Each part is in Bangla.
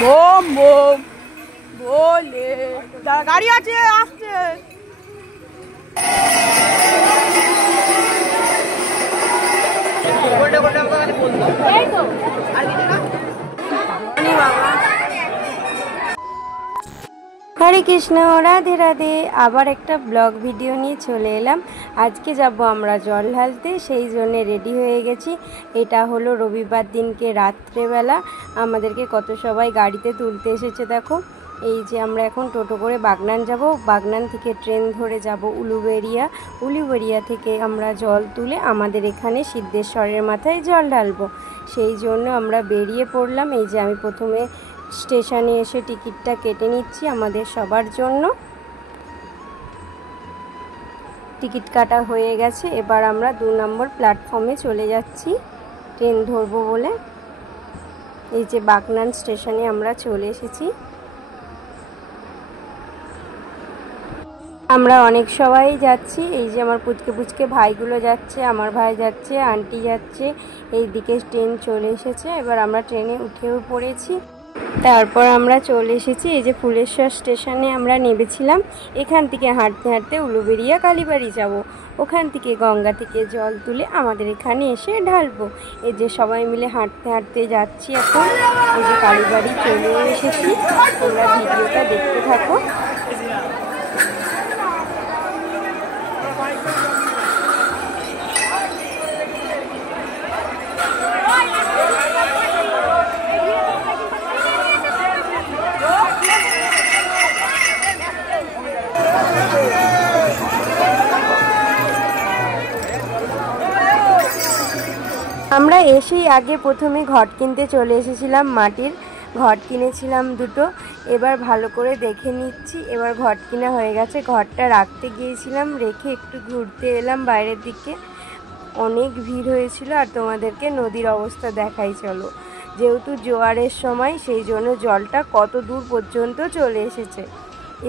বোম বোম বলে গাড়ি আছে আসছে। হরে কৃষ্ণ, রাধে রাধে। আবার একটা ব্লগ ভিডিও নিয়ে চলে এলাম। আজকে যাব আমরা জল ঢালতে, সেই জন্য রেডি হয়ে গেছি। এটা হলো রবিবার দিনকে রাত্রেবেলা আমাদেরকে কত সবাই গাড়িতে তুলতে এসেছে। দেখো, এই যে আমরা এখন টোটো করে বাগনান যাব, বাগনান থেকে ট্রেন ধরে যাব উলুবেড়িয়া, উলুবেড়িয়া থেকে আমরা জল তুলে আমাদের এখানে সিদ্ধেশ্বরের মাথায় জল ঢালবো। সেই জন্য আমরা বেরিয়ে পড়লাম। এই যে আমি প্রথমে স্টেশনে এসে টিকিটটা কেটে নিচ্ছি আমাদের সবার জন্য। টিকিট কাটা হয়ে গেছে, এবার আমরা 2 নম্বর প্ল্যাটফর্মে চলে যাচ্ছি ট্রেন ধরবো বলে। এই যে বাগনান স্টেশনে আমরা চলে এসেছি। আমরা অনেক সবাই যাচ্ছি। এই যে আমার পুচকে পুচকে ভাইগুলো যাচ্ছে, আমার ভাই যাচ্ছে, আন্টি যাচ্ছে। এই দিকে ট্রেন চলে এসেছে, এবার আমরা ট্রেনে উঠেও পড়েছি। তারপর আমরা চলে এসেছি এই যে ফুলেশ্বর স্টেশনে আমরা নেমেছিলাম। এখান থেকে হাঁটতে হাঁটতে উলুবেড়িয়া কালীবাড়ি যাব, ওখান থেকে গঙ্গা থেকে জল তুলে আমাদের এখানে এসে ঢালবো। এই যে সবাই মিলে হাঁটতে হাঁটতে যাচ্ছি এখন। এই যে কালীবাড়ি চলে এসেছি, তোমরা ভিডিওটা দেখতে থাকো। আমরা এসেই আগে প্রথমে ঘট কিনতে চলে এসেছিলাম, মাটির ঘট কিনেছিলাম 2টো। এবার ভালো করে দেখে নিচ্ছি। এবার ঘট কিনা হয়ে গেছে, ঘরটা রাখতে গিয়েছিলাম, রেখে একটু ঘুরতে এলাম বাইরের দিকে। অনেক ভিড় হয়েছিল, আর তোমাদেরকে নদীর অবস্থা দেখাই চলো। যেহেতু জোয়ারের সময়, সেই জন্য জলটা কত দূর পর্যন্ত চলে এসেছে।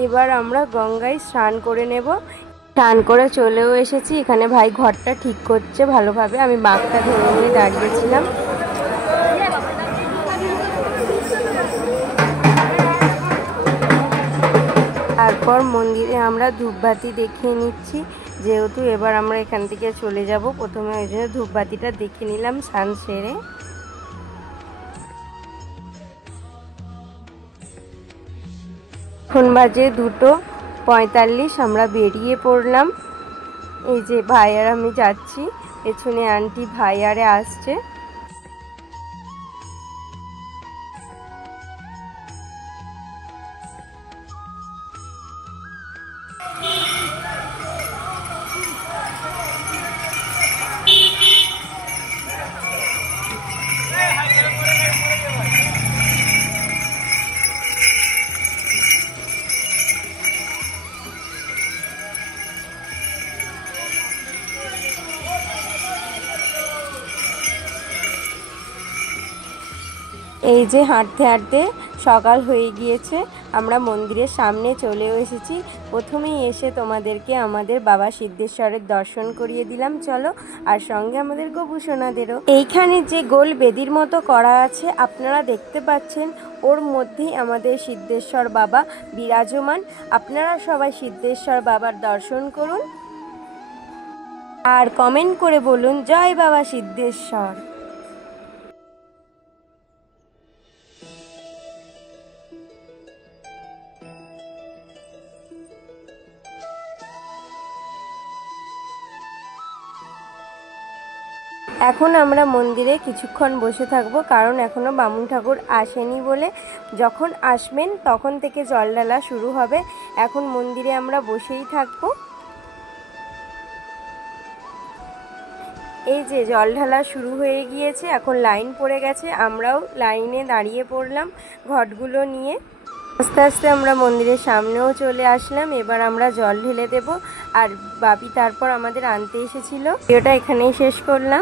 এবার আমরা গঙ্গায় স্নান করে নেব। স্নান করে চলেও এসেছি। এখানে ভাই ঘরটা ঠিক করছে ভালোভাবে, আমি বাঁকটা ধরে নিয়ে দাঁড়িয়েছিলাম। তারপর মন্দিরে আমরা ধূপবাতি দেখিয়ে নিচ্ছি, যেহেতু এবার আমরা এখান থেকে চলে যাব। প্রথমে ওই জন্য ধূপবাতিটা দেখে নিলাম স্নান সেরে। এখন বাজে 2:45, আমরা বেরিয়ে পড়লাম। এই যে ভাই আর আমি যাচ্ছি, পেছনে আন্টি ভাই আরে আসছে। এই যে হাঁটতে হাঁটতে সকাল হয়ে গিয়েছে, আমরা মন্দিরের সামনে চলেও এসেছি। প্রথমেই এসে তোমাদেরকে আমাদের বাবা সিদ্ধেশ্বরের দর্শন করিয়ে দিলাম, চলো। আর সঙ্গে আমাদের গোপুসোনাদেরও। এইখানে যে গোল বেদির মতো করা আছে আপনারা দেখতে পাচ্ছেন, ওর মধ্যেই আমাদের সিদ্ধেশ্বর বাবা বিরাজমান। আপনারা সবাই সিদ্ধেশ্বর বাবার দর্শন করুন, আর কমেন্ট করে বলুন জয় বাবা সিদ্ধেশ্বর। এখন আমরা মন্দিরে কিছুক্ষণ বসে থাকবো, কারণ এখনো বামুন ঠাকুর আসেনি বলে। যখন আসবেন তখন থেকে জল ঢালা শুরু হবে। এখন মন্দিরে আমরা বসেই থাকবো। এই যে জল ঢালা শুরু হয়ে গিয়েছে, এখন লাইন পড়ে গেছে, আমরাও লাইনে দাঁড়িয়ে পড়লাম ঘটগুলো নিয়ে। আস্তে আস্তে আমরা মন্দিরের সামনেও চলে আসলাম। এবার আমরা জল ঢেলে দেব, আর বাপি তারপর আমাদের আনতে এসেছিল। ভিডিওটা এখানেই শেষ করলাম।